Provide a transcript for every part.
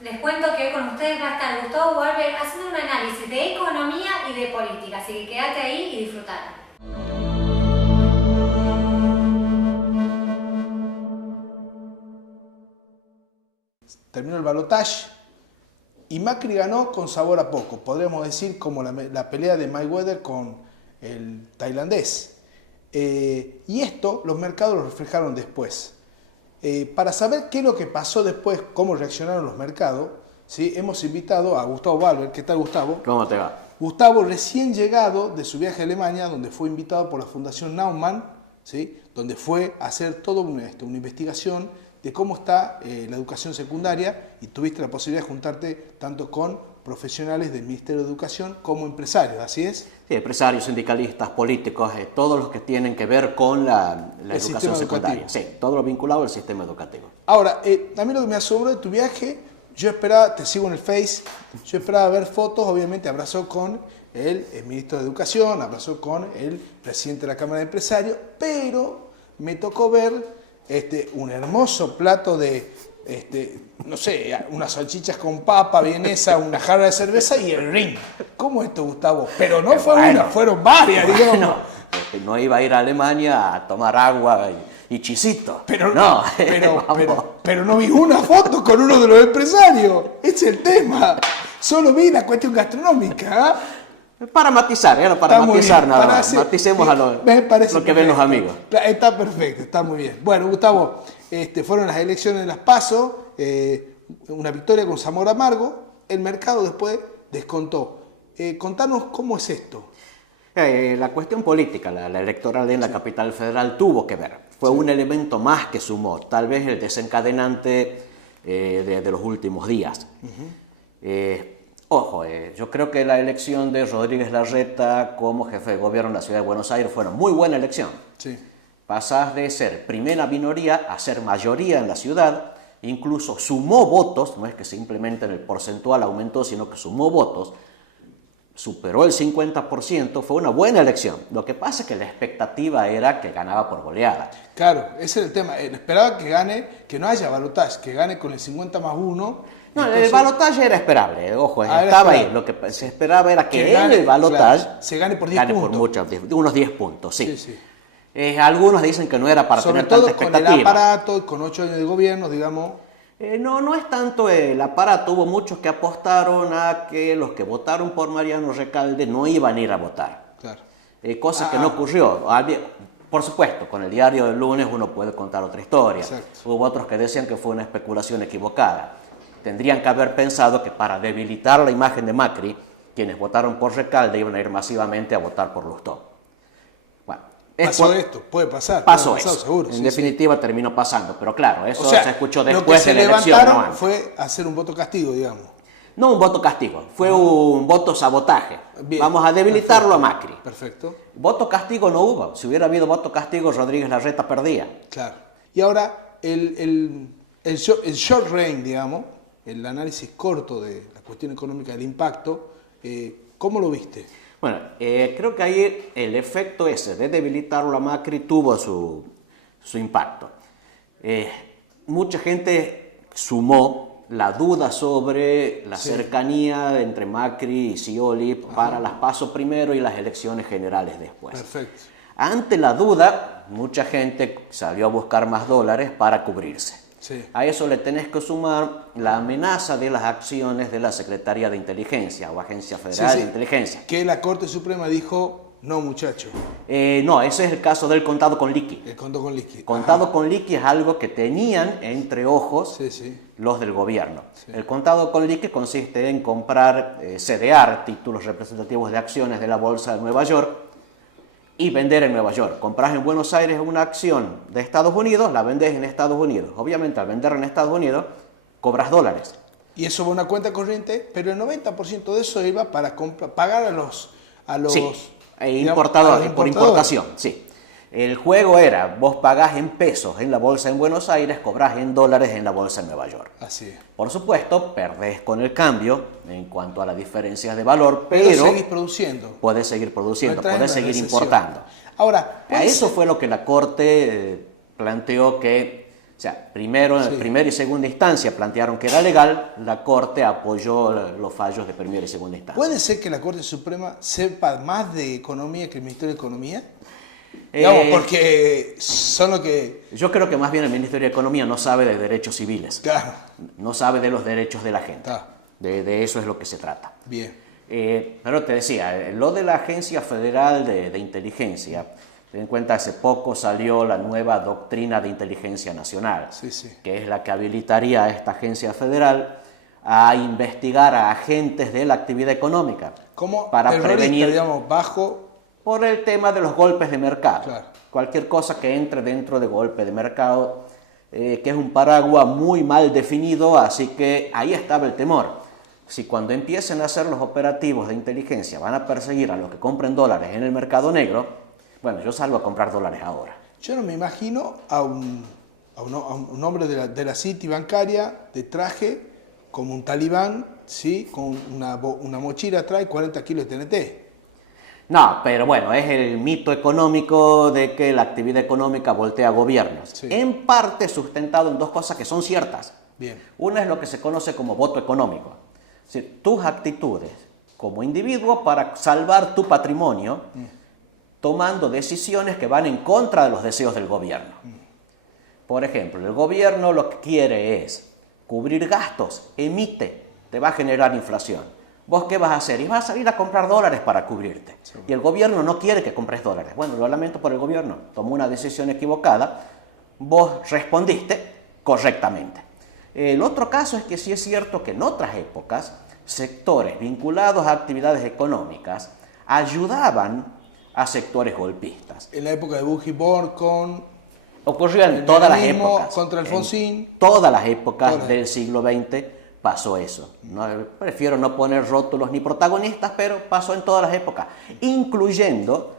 Les cuento que hoy con ustedes va a estar Gustavo Walber haciendo un análisis de economía y de política, así que quédate ahí y disfrutala. Terminó el balotaje y Macri ganó con sabor a poco, podríamos decir como la pelea de Mayweather con el tailandés. Y esto los mercados lo reflejaron después. Para saber qué es lo que pasó después, cómo reaccionaron los mercados, ¿sí? Hemos invitado a Gustavo Walber. ¿Qué tal, Gustavo? ¿Cómo te va? Gustavo recién llegado de su viaje a Alemania, donde fue invitado por la Fundación Naumann, ¿sí? Donde fue a hacer toda una investigación de cómo está la educación secundaria, y tuviste la posibilidad de juntarte tanto con profesionales del Ministerio de Educación como empresarios, ¿así es? Sí, empresarios, sindicalistas, políticos, todos los que tienen que ver con la educación secundaria. Sí, todo lo vinculado al sistema educativo. Ahora, a mí lo que me asombró de tu viaje, yo esperaba, te sigo en el Face, yo esperaba ver fotos, obviamente abrazó con el ministro de Educación, abrazó con el presidente de la Cámara de Empresarios, pero me tocó ver un hermoso plato de, no sé, unas salchichas con papa, vienesa, una jarra de cerveza y el ring. ¿Cómo es esto, Gustavo? Pero no fue una, fueron varias, digamos. No iba a ir a Alemania a tomar agua y chisito. Pero no, pero no vi una foto con uno de los empresarios. Ese es el tema. Solo vi la cuestión gastronómica. Para matizar, no para matizar nada más. Maticemos a lo que ven los amigos. Está perfecto, está muy bien. Bueno, Gustavo, fueron las elecciones de las PASO, una victoria con Zamora Amargo, el mercado después descontó. Contanos cómo es esto. La cuestión política, la electoral en la capital federal tuvo que ver. Fue un elemento más que sumó, tal vez el desencadenante de los últimos días. Ojo, yo creo que la elección de Rodríguez Larreta como jefe de gobierno en la ciudad de Buenos Aires fue una muy buena elección. Sí. Pasás de ser primera minoría a ser mayoría en la ciudad, incluso sumó votos, no es que simplemente en el porcentual aumentó, sino que sumó votos, superó el 50%, fue una buena elección. Lo que pasa es que la expectativa era que ganaba por goleada. Claro, ese es el tema. Esperaba que gane, que no haya balotaje, que gane con el 50+1. No, entonces, el balotaje era esperable, ojo, estaba ahí. Lo que se esperaba era que en el balotaje se gane por 10 puntos. Por unos 10 puntos, sí. Algunos dicen que no era para sobre tener todo tanta expectativa. Con el aparato, con 8 años de gobierno, digamos. No es tanto el aparato, hubo muchos que apostaron a que los que votaron por Mariano Recalde no iban a ir a votar. Claro. Cosa que no ocurrió. Por supuesto, con el diario del lunes uno puede contar otra historia. Exacto. Hubo otros que decían que fue una especulación equivocada. Tendrían que haber pensado que para debilitar la imagen de Macri, quienes votaron por Recalde iban a ir masivamente a votar por Lustó. Bueno, pasó esto, puede pasar. Pasó eso, seguro. En definitiva sí. Terminó pasando, pero claro, eso se escuchó después después de la elección. Lo que se levantaron fue hacer un voto castigo, digamos. No un voto castigo, fue un voto sabotaje. Bien, vamos a debilitarlo a Macri. Perfecto. Voto castigo no hubo. Si hubiera habido voto castigo, Rodríguez Larreta perdía. Claro. Y ahora, el short range, digamos, el análisis corto de la cuestión económica del impacto, ¿cómo lo viste? Bueno, creo que ahí el efecto ese de debilitarlo a Macri tuvo su impacto. Mucha gente sumó la duda sobre la cercanía entre Macri y Scioli para las PASO primero y las elecciones generales después. Perfecto. Ante la duda, mucha gente salió a buscar más dólares para cubrirse. Sí. A eso le tenés que sumar la amenaza de las acciones de la Secretaría de Inteligencia o Agencia Federal de Inteligencia. Que la Corte Suprema dijo No, muchacho. No, ese es el caso del contado con liqui. El contado con liqui. Contado con liqui es algo que tenían entre ojos los del gobierno. Sí. El contado con liqui consiste en comprar CDR, títulos representativos de acciones de la Bolsa de Nueva York, y vender en Nueva York. Compras en Buenos Aires una acción de Estados Unidos, la vendes en Estados Unidos. Obviamente, al vender en Estados Unidos, cobras dólares. Y eso va a una cuenta corriente, pero el 90% de eso iba para pagar a los sí, importadores, por importación, sí. El juego era, vos pagás en pesos en la bolsa en Buenos Aires, cobrás en dólares en la bolsa en Nueva York. Así es. Por supuesto, perdés con el cambio en cuanto a las diferencias de valor, pero seguís produciendo. Podés seguir produciendo, podés seguir importando. Ahora, a eso fue lo que la Corte planteó que, o sea, primero, en primera y segunda instancia plantearon que era legal, la Corte apoyó los fallos de primera y segunda instancia. ¿Puede ser que la Corte Suprema sepa más de economía que el Ministerio de Economía? Digamos, porque son lo que... Yo creo que más bien el Ministerio de Economía no sabe de derechos civiles. Claro. No sabe de los derechos de la gente. Claro. De eso es lo que se trata. Bien. Pero te decía, lo de la Agencia Federal de Inteligencia, ten en cuenta, hace poco salió la nueva doctrina de inteligencia nacional, que es la que habilitaría a esta agencia federal a investigar a agentes de la actividad económica. ¿Cómo? Para prevenir, digamos, bajo... Por el tema de los golpes de mercado. Claro. Cualquier cosa que entre dentro de golpe de mercado, que es un paraguas muy mal definido, así que ahí estaba el temor. Si cuando empiecen a hacer los operativos de inteligencia van a perseguir a los que compren dólares en el mercado negro, bueno, yo salgo a comprar dólares ahora. Yo no me imagino a un hombre de la City bancaria de traje, como un talibán, ¿sí? Con una mochila atrás y 40 kilos de TNT. No, pero bueno, es el mito económico de que la actividad económica voltea gobiernos. Sí. En parte sustentado en dos cosas que son ciertas. Bien. Una es lo que se conoce como voto económico. Es decir, tus actitudes como individuo para salvar tu patrimonio, tomando decisiones que van en contra de los deseos del gobierno. Por ejemplo, el gobierno lo que quiere es cubrir gastos, emite, te va a generar inflación. ¿Vos qué vas a hacer? Y vas a salir a comprar dólares para cubrirte. Sí. Y el gobierno no quiere que compres dólares. Bueno, lo lamento por el gobierno. Tomó una decisión equivocada. Vos respondiste correctamente. El otro caso es que sí es cierto que en otras épocas, sectores vinculados a actividades económicas ayudaban a sectores golpistas. En la época de Bujibor con... Ocurrió en todas las épocas. Contra Alfonsín. En todas las épocas del siglo XX. Pasó eso. No, prefiero no poner rótulos ni protagonistas, pero pasó en todas las épocas, incluyendo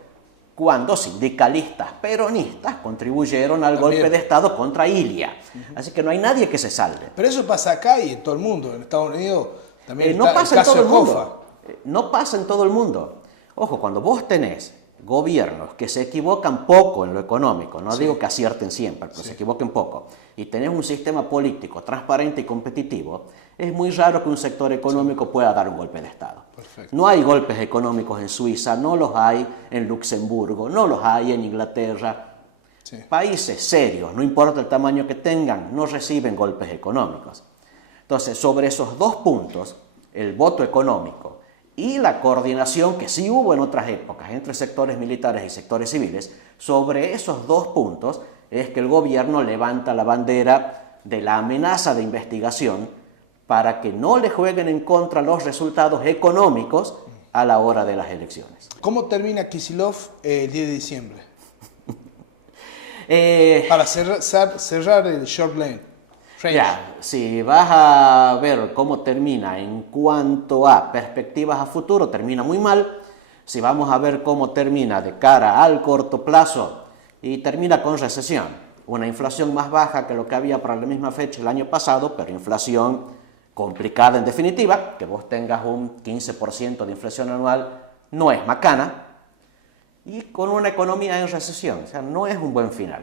cuando sindicalistas peronistas contribuyeron al golpe de Estado contra Ilia. Así que no hay nadie que se salve. Pero eso pasa acá y en todo el mundo. En Estados Unidos también no pasa en todo el mundo. No pasa en todo el mundo. Ojo, cuando vos tenés gobiernos que se equivocan poco en lo económico, no digo que acierten siempre, pero se equivoquen poco, y tenés un sistema político transparente y competitivo, es muy raro que un sector económico pueda dar un golpe de Estado. Perfecto. No hay golpes económicos en Suiza, no los hay en Luxemburgo, no los hay en Inglaterra. Países serios, no importa el tamaño que tengan, no reciben golpes económicos. Entonces, sobre esos dos puntos, el voto económico y la coordinación que sí hubo en otras épocas entre sectores militares y sectores civiles, sobre esos dos puntos es que el gobierno levanta la bandera de la amenaza de investigación para que no le jueguen en contra los resultados económicos a la hora de las elecciones. ¿Cómo termina Kicillof el 10 de diciembre? Para cerrar el short lane. Ya, si vas a ver cómo termina en cuanto a perspectivas a futuro, termina muy mal. Si vamos a ver cómo termina de cara al corto plazo, y termina con recesión. Una inflación más baja que lo que había para la misma fecha el año pasado, pero inflación complicada en definitiva. Que vos tengas un 15% de inflación anual no es macana, y con una economía en recesión, o sea, no es un buen final.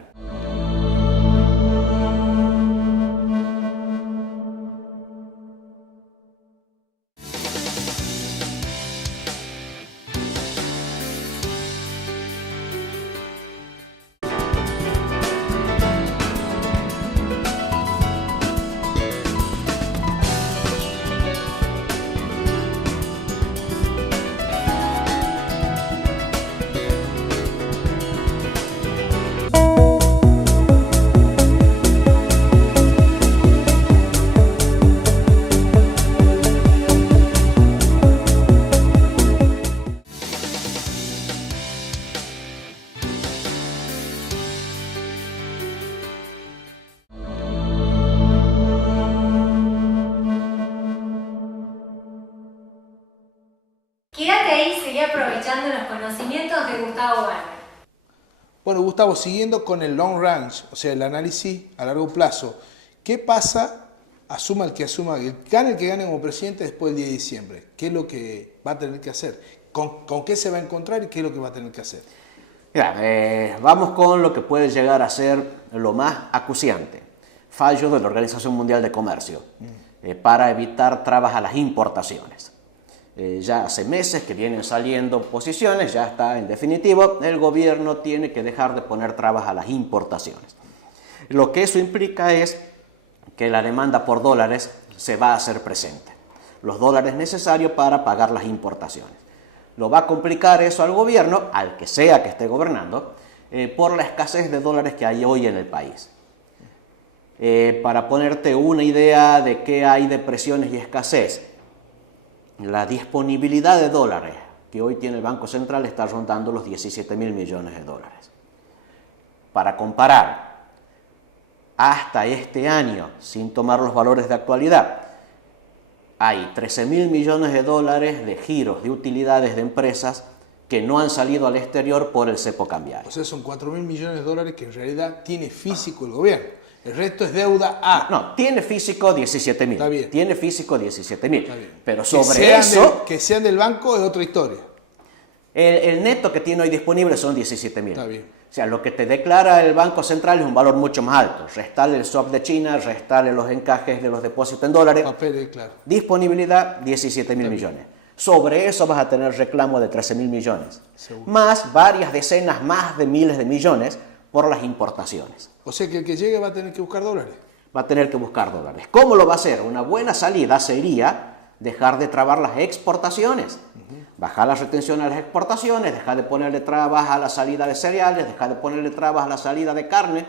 aprovechando los conocimientos de Gustavo Werner. Bueno, Gustavo, siguiendo con el long range, o sea, el análisis a largo plazo, ¿qué pasa? Asuma el que gane el que gane como presidente después del 10 de diciembre. ¿Qué es lo que va a tener que hacer? ¿Con qué se va a encontrar y qué es lo que va a tener que hacer? Mira, vamos con lo que puede llegar a ser lo más acuciante. Fallo de la Organización Mundial de Comercio para evitar trabas a las importaciones. Ya hace meses que vienen saliendo posiciones, ya está en definitivo, el gobierno tiene que dejar de poner trabas a las importaciones. Lo que eso implica es que la demanda por dólares se va a hacer presente. Los dólares necesarios para pagar las importaciones. Lo va a complicar eso al gobierno, al que sea que esté gobernando, por la escasez de dólares que hay hoy en el país. Para ponerte una idea de qué hay de presiones y escasez, la disponibilidad de dólares que hoy tiene el Banco Central está rondando los 17.000 millones de dólares. Para comparar, hasta este año, sin tomar los valores de actualidad, hay 13.000 millones de dólares de giros de utilidades de empresas que no han salido al exterior por el cepo cambiario. O sea, son 4.000 millones de dólares que en realidad tiene físico el gobierno. El resto es deuda A. No, tiene físico 17.000. Está bien. Tiene físico 17.000. Está bien. Pero sobre eso... que sean del banco es otra historia. El neto que tiene hoy disponible son 17.000. Está bien. O sea, lo que te declara el Banco Central es un valor mucho más alto. Restarle el swap de China, restarle los encajes de los depósitos en dólares. Papeles, claro. Disponibilidad 17.000 millones. Sobre eso vas a tener reclamo de 13.000 millones. Seguro. Más varias decenas más de miles de millones por las importaciones. O sea que el que llegue va a tener que buscar dólares. Va a tener que buscar dólares. ¿Cómo lo va a hacer? Una buena salida sería dejar de trabar las exportaciones. Bajar la retención a las exportaciones, dejar de ponerle trabas a la salida de cereales, dejar de ponerle trabas a la salida de carne.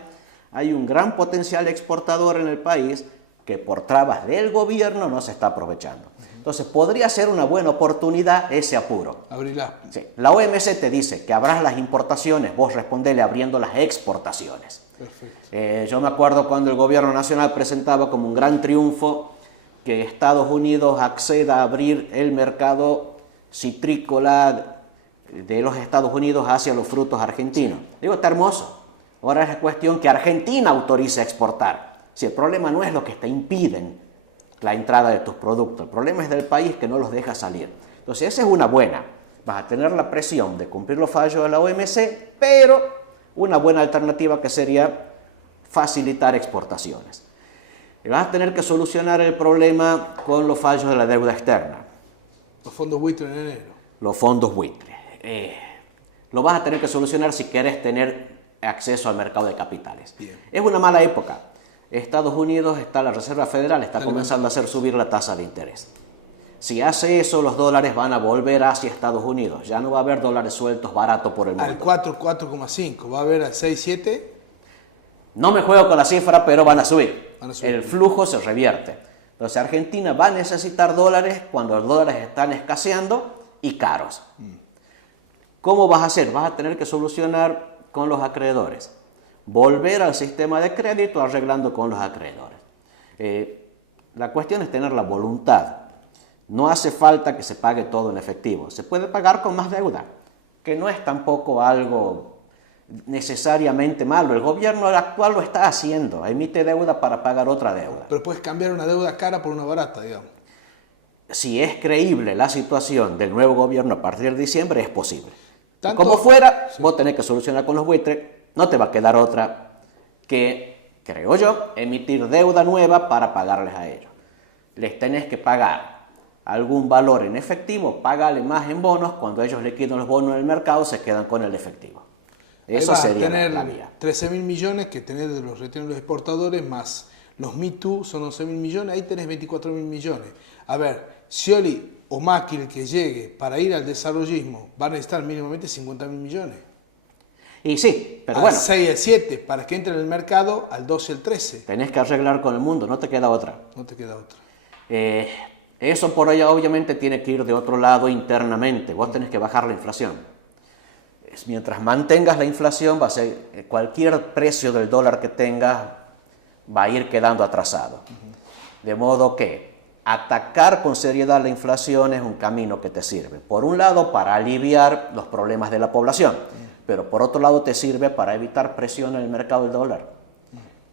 Hay un gran potencial exportador en el país que por trabas del gobierno no se está aprovechando. Entonces podría ser una buena oportunidad ese apuro. Abrirla. Sí. La OMC te dice que abras las importaciones, vos respondele abriendo las exportaciones. Perfecto. Yo me acuerdo cuando el gobierno nacional presentaba como un gran triunfo que Estados Unidos acceda a abrir el mercado citrícola de los Estados Unidos hacia los frutos argentinos. Digo, está hermoso. Ahora es cuestión que Argentina autorice a exportar. Si el problema no es lo que te impiden la entrada de tus productos, el problema es del país que no los deja salir. Entonces esa es una buena. Vas a tener la presión de cumplir los fallos de la OMC, pero una buena alternativa que sería facilitar exportaciones. Y vas a tener que solucionar el problema con los fallos de la deuda externa. Los fondos buitre en enero. Los fondos buitre. Lo vas a tener que solucionar si quieres tener acceso al mercado de capitales. Bien. Es una mala época. Estados Unidos, la Reserva Federal está comenzando a hacer subir la tasa de interés. Si hace eso, los dólares van a volver hacia Estados Unidos. Ya no va a haber dólares sueltos baratos por el mundo. Al 4,5. ¿Va a haber al 6, 7? No me juego con la cifra, pero van a subir. Van a subir. El flujo se revierte. Entonces Argentina va a necesitar dólares cuando los dólares están escaseando y caros. ¿Cómo vas a hacer? Vas a tener que solucionar con los acreedores. Volver al sistema de crédito arreglando con los acreedores. La cuestión es tener la voluntad. No hace falta que se pague todo en efectivo. Se puede pagar con más deuda, que no es tampoco algo necesariamente malo. El gobierno actual lo está haciendo. Emite deuda para pagar otra deuda. Pero puedes cambiar una deuda cara por una barata, digamos. Si es creíble la situación del nuevo gobierno a partir de diciembre, es posible. Tanto, como fuera, sí. Vos tenés que solucionar con los buitres. No te va a quedar otra que, creo yo, emitir deuda nueva para pagarles a ellos. Les tenés que pagar algún valor en efectivo, págale más en bonos. Cuando ellos liquidan los bonos en el mercado, se quedan con el efectivo. Eso sería la vía. 13.000 millones que tenés de los retenes de los exportadores más los Me Too son 11.000 millones, ahí tenés 24.000 millones. A ver, Scioli o Macri, el que llegue para ir al desarrollismo, va a necesitar mínimamente 50.000 millones. Y sí, pero al bueno. 6 al 7, para que entre en el mercado al 12 al 13. Tenés que arreglar con el mundo, no te queda otra. No te queda otra. Eso por allá obviamente tiene que ir de otro lado internamente. Vos tenés que bajar la inflación. Mientras mantengas la inflación, va a ser, cualquier precio del dólar que tengas va a ir quedando atrasado. De modo que atacar con seriedad la inflación es un camino que te sirve. Por un lado, para aliviar los problemas de la población, pero por otro lado te sirve para evitar presión en el mercado del dólar.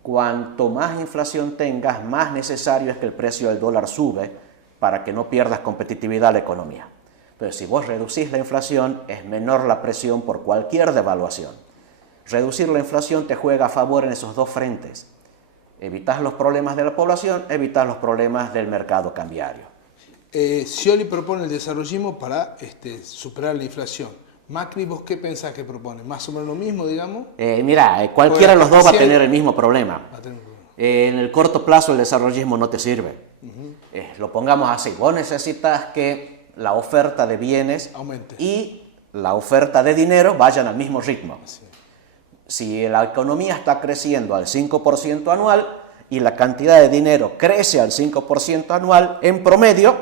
Cuanto más inflación tengas, más necesario es que el precio del dólar sube para que no pierdas competitividad a la economía. Pero si vos reducís la inflación, es menor la presión por cualquier devaluación. Reducir la inflación te juega a favor en esos dos frentes. Evitas los problemas de la población, evitas los problemas del mercado cambiario. Scioli propone el desarrollismo para superar la inflación. Macri, ¿vos qué pensás que propone? ¿Más o menos lo mismo, digamos? Mira, cualquiera de los dos va a tener el mismo problema. En el corto plazo el desarrollismo no te sirve. Lo pongamos así, vos necesitas que la oferta de bienes aumente y la oferta de dinero vayan al mismo ritmo. Sí. Si la economía está creciendo al 5% anual y la cantidad de dinero crece al 5% anual, en promedio,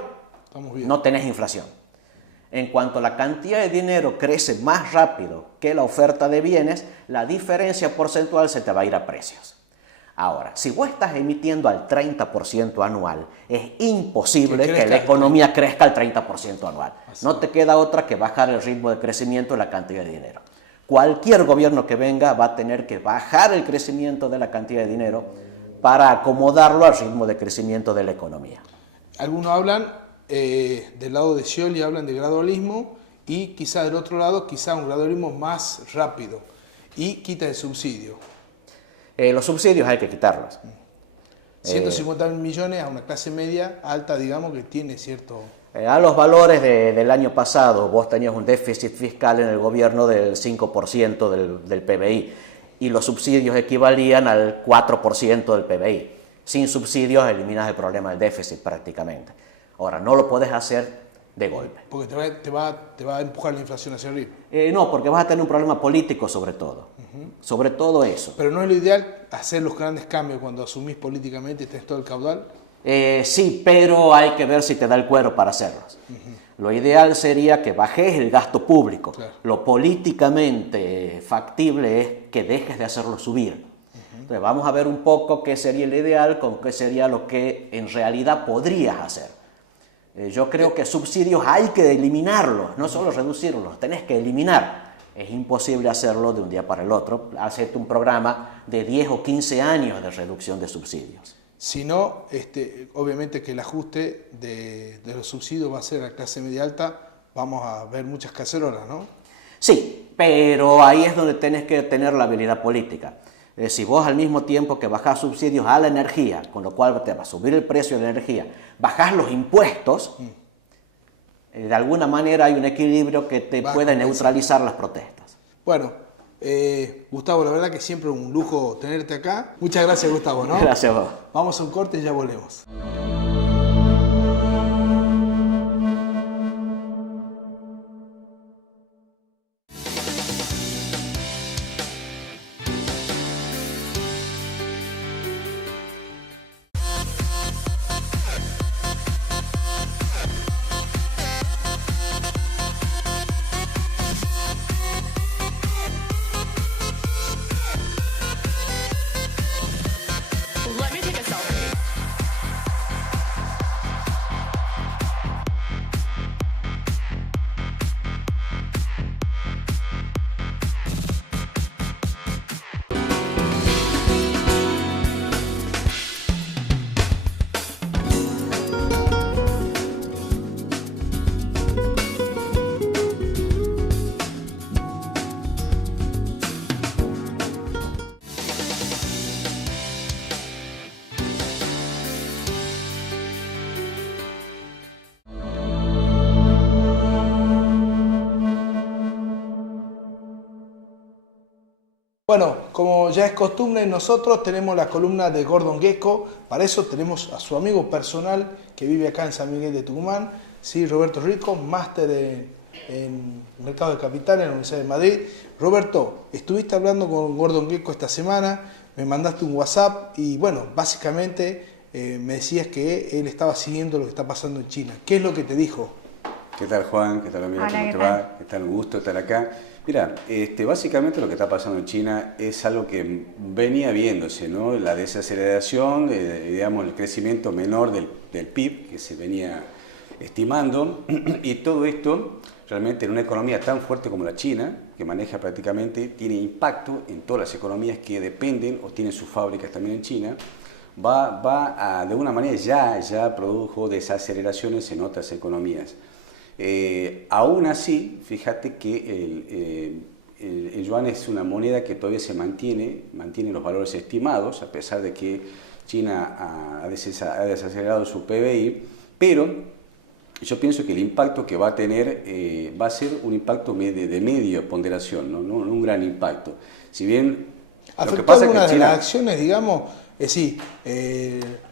no tenés inflación. En cuanto la cantidad de dinero crece más rápido que la oferta de bienes, la diferencia porcentual se te va a ir a precios. Ahora, si vos estás emitiendo al 30% anual, es imposible que la economía crezca al 30% anual. No te queda otra que bajar el ritmo de crecimiento de la cantidad de dinero. Cualquier gobierno que venga va a tener que bajar el crecimiento de la cantidad de dinero para acomodarlo al ritmo de crecimiento de la economía. Algunos hablan, del lado de Scioli hablan de gradualismo y quizá del otro lado, quizá un gradualismo más rápido y quita el subsidio. Los subsidios hay que quitarlos. 150 mil millones a una clase media alta, digamos, que tiene cierto... A los valores del año pasado, vos tenías un déficit fiscal en el gobierno del 5% del PBI y los subsidios equivalían al 4% del PBI. Sin subsidios eliminas el problema del déficit prácticamente. Ahora, no lo podés hacer de golpe. Porque te va a empujar la inflación hacia arriba. No, porque vas a tener un problema político sobre todo. Sobre todo eso. Pero ¿no es lo ideal hacer los grandes cambios cuando asumís políticamente y tenés todo el caudal? Sí, pero hay que ver si te da el cuero para hacerlos. Lo ideal sería que bajes el gasto público. Claro. Lo políticamente factible es que dejes de hacerlo subir. Entonces vamos a ver un poco qué sería el ideal con qué sería lo que en realidad podrías hacer. Yo creo que subsidios hay que eliminarlos, no solo reducirlos, los tenés que eliminar. Es imposible hacerlo de un día para el otro. Hacerte un programa de 10 o 15 años de reducción de subsidios. Si no, obviamente que el ajuste de los subsidios va a ser a clase media alta, vamos a ver muchas cacerolas, ¿no? Sí, pero ahí es donde tenés que tener la habilidad política. Si vos al mismo tiempo que bajás subsidios a la energía, con lo cual te va a subir el precio de la energía, bajás los impuestos, de alguna manera hay un equilibrio que te puede neutralizar las protestas. Bueno, Gustavo, la verdad que siempre un lujo tenerte acá. Muchas gracias, Gustavo, ¿no? Gracias a vos. Vamos a un corte y ya volvemos. Bueno, como ya es costumbre, nosotros tenemos la columna de Gordon Gekko. Para eso tenemos a su amigo personal que vive acá en San Miguel de Tucumán, ¿sí? Roberto Rico, máster en Mercado de Capital en la Universidad de Madrid. Roberto, estuviste hablando con Gordon Gekko esta semana, me mandaste un WhatsApp y bueno, básicamente me decías que él estaba siguiendo lo que está pasando en China. ¿Qué es lo que te dijo? ¿Qué tal, Juan? ¿Qué tal, amigo? Hola, ¿Cómo te va? ¿Qué tal? Un gusto estar acá. Mira, básicamente lo que está pasando en China es algo que venía viéndose, ¿no? La desaceleración, digamos, el crecimiento menor del PIB que se venía estimando, y todo esto realmente en una economía tan fuerte como la China, que maneja prácticamente, tiene impacto en todas las economías que dependen o tienen sus fábricas también en China, de alguna manera ya produjo desaceleraciones en otras economías. Aún así, fíjate que el yuan es una moneda que todavía se mantiene los valores estimados, a pesar de que China ha desacelerado su PBI, pero yo pienso que el impacto que va a tener va a ser un impacto de media ponderación, no un gran impacto. Si bien ¿afectó lo que pasa alguna es que de China, las acciones, digamos? Es decir,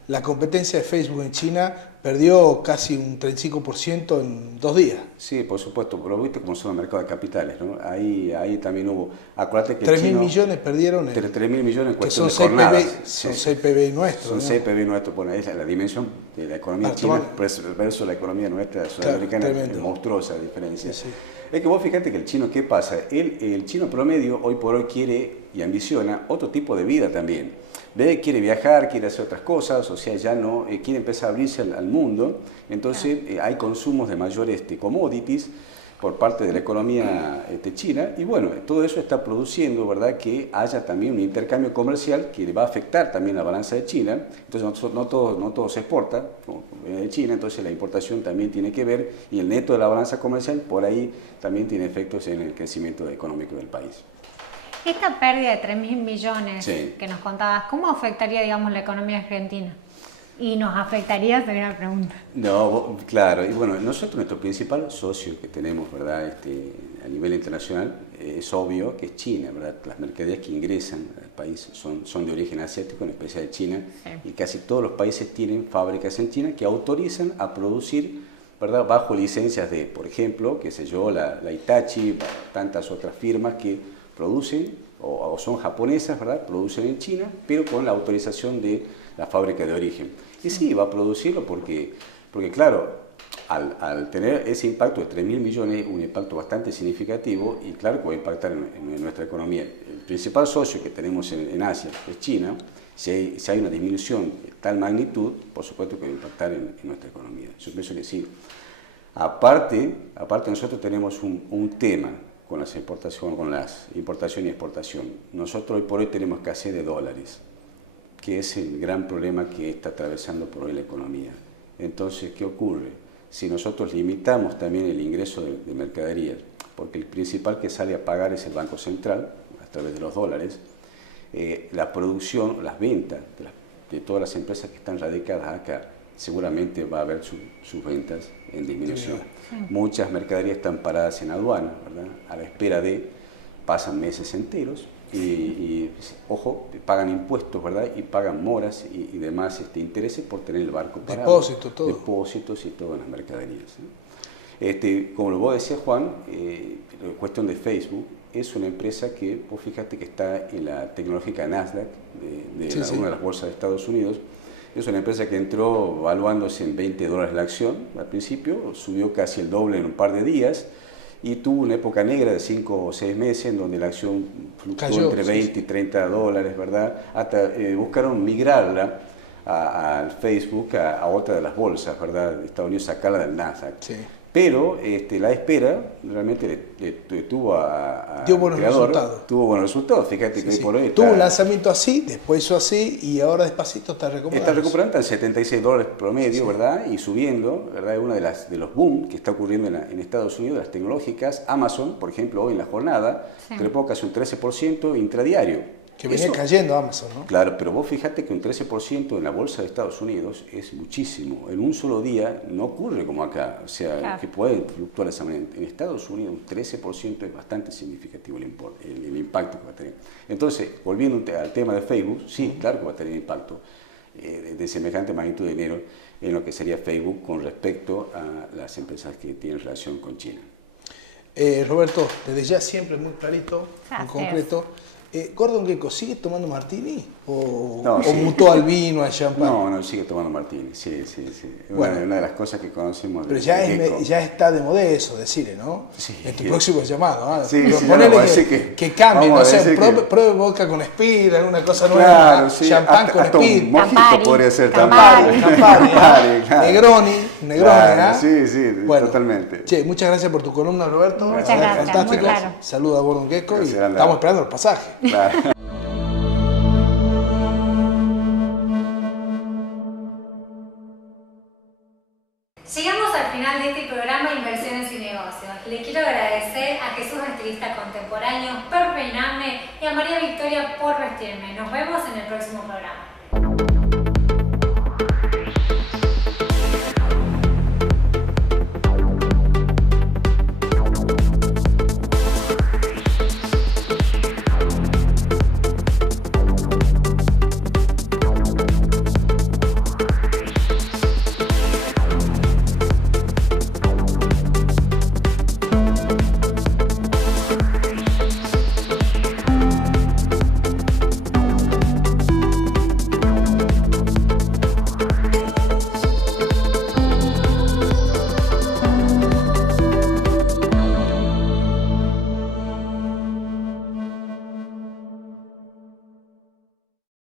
la competencia de Facebook en China perdió casi un 35% en 2 días. Sí, por supuesto, pero viste cómo son los mercados de capitales, ¿no? Ahí también hubo, acuérdate que 3.000 millones perdieron. 3.000 millones en cuestión de son jornadas. Son 6 PBI nuestros. Son ¿no? 6 PBI nuestros, bueno, es la dimensión de la economía china versus la economía nuestra sudamericana, es monstruosa la diferencia. Sí. Es que vos fíjate que el chino, ¿qué pasa? El chino promedio hoy por hoy quiere y ambiciona otro tipo de vida también. Quiere viajar, quiere hacer otras cosas, o sea, ya no quiere empezar a abrirse al mundo, entonces hay consumos de mayores commodities por parte de la economía china, y bueno, todo eso está produciendo, ¿verdad?, que haya también un intercambio comercial que va a afectar también la balanza de China. Entonces no todo se exporta como viene de China, entonces la importación también tiene que ver, y el neto de la balanza comercial por ahí también tiene efectos en el crecimiento económico del país. Esta pérdida de 3.000 millones sí. que nos contabas, ¿cómo afectaría, digamos, la economía argentina? Y nos afectaría, sería la pregunta. No, claro, y bueno, nosotros nuestro principal socio que tenemos, ¿verdad?, a nivel internacional, es obvio que es China, ¿verdad? Las mercaderías que ingresan al país son de origen asiático, en especial de China, sí. Y casi todos los países tienen fábricas en China que autorizan a producir, ¿verdad?, bajo licencias de, por ejemplo, qué sé yo, la Hitachi, tantas otras firmas que producen, o son japonesas, ¿verdad?, producen en China, pero con la autorización de la fábrica de origen. Y sí, va a producirlo porque claro, al tener ese impacto de 3.000 millones, un impacto bastante significativo, y claro que va a impactar en nuestra economía. El principal socio que tenemos en Asia es China. Si hay una disminución de tal magnitud, por supuesto que va a impactar en nuestra economía. Yo pienso que sí. Aparte nosotros tenemos un tema con las importación y exportación. Nosotros hoy por hoy tenemos escasez de dólares, que es el gran problema que está atravesando por hoy la economía. Entonces, ¿qué ocurre? Si nosotros limitamos también el ingreso de mercaderías, porque el principal que sale a pagar es el Banco Central, a través de los dólares, la producción, las ventas de todas las empresas que están radicadas acá, seguramente va a haber sus ventas en disminución. Sí. Muchas mercaderías están paradas en aduana, ¿verdad?, a la espera pasan meses enteros y ojo, pagan impuestos, ¿verdad?, y pagan moras y demás intereses por tener el barco parado. Depósitos y todo en las mercaderías, ¿no? Como vos decías, Juan, la cuestión de Facebook es una empresa que, vos fíjate que está en la tecnológica Nasdaq, una de las bolsas de Estados Unidos. Es una empresa que entró valuándose en $20 la acción al principio, subió casi el doble en un par de días y tuvo una época negra de 5 o 6 meses en donde la acción fluctuó entre 20 y $30, ¿verdad? Hasta buscaron migrarla al Facebook, a otra de las bolsas, ¿verdad?, de Estados Unidos, sacarla del Nasdaq. Sí. Pero la espera realmente tuvo dio buenos resultados. Tuvo buenos resultados, fíjate que por hoy tuvo un lanzamiento así, después hizo así y ahora despacito está recuperando. Está recuperando, está en $76 promedio, ¿verdad? Y subiendo, ¿verdad? Es uno de los boom que está ocurriendo en Estados Unidos, las tecnológicas. Amazon, por ejemplo, hoy en la jornada, trepó casi un 13% intradiario. Que venía cayendo Amazon, ¿no? Claro, pero vos fíjate que un 13% en la bolsa de Estados Unidos es muchísimo. En un solo día no ocurre como acá, o sea, que puede fluctuar de esa manera. En Estados Unidos un 13% es bastante significativo el impacto que va a tener. Entonces, volviendo al tema de Facebook, sí, claro que va a tener impacto de semejante magnitud de dinero en lo que sería Facebook con respecto a las empresas que tienen relación con China. Roberto, desde ya siempre muy clarito, en concreto. Gordon Gekko, ¿sigue tomando martini? ¿O sí. mutó al vino, al champán? No, sigue tomando martini, sí. Bueno, una de las cosas que conocemos. Pero ya está de moda eso, decirle, ¿no? Sí. En tu próximo llamado, ¿ah? Sí, ponele que cambie, no sé, pruebe vodka con speed, alguna cosa nueva. Claro, sí. Champán con hasta speed. Un mojito Campari, podría ser Campari, claro. Negroni, Claro, ¿ah? sí, bueno, totalmente. Che, muchas gracias por tu columna, Roberto. Muchas gracias, Fantástico. muy claro. Saluda a Gordon Gekko y Gracias, Anda. estamos esperando el pasaje. Claro. Llegamos al final de este programa Inversiones y Negocios. Le quiero agradecer a Jesús, estilista contemporáneo, por peinarme, y a María Victoria por vestirme. Nos vemos en el próximo programa.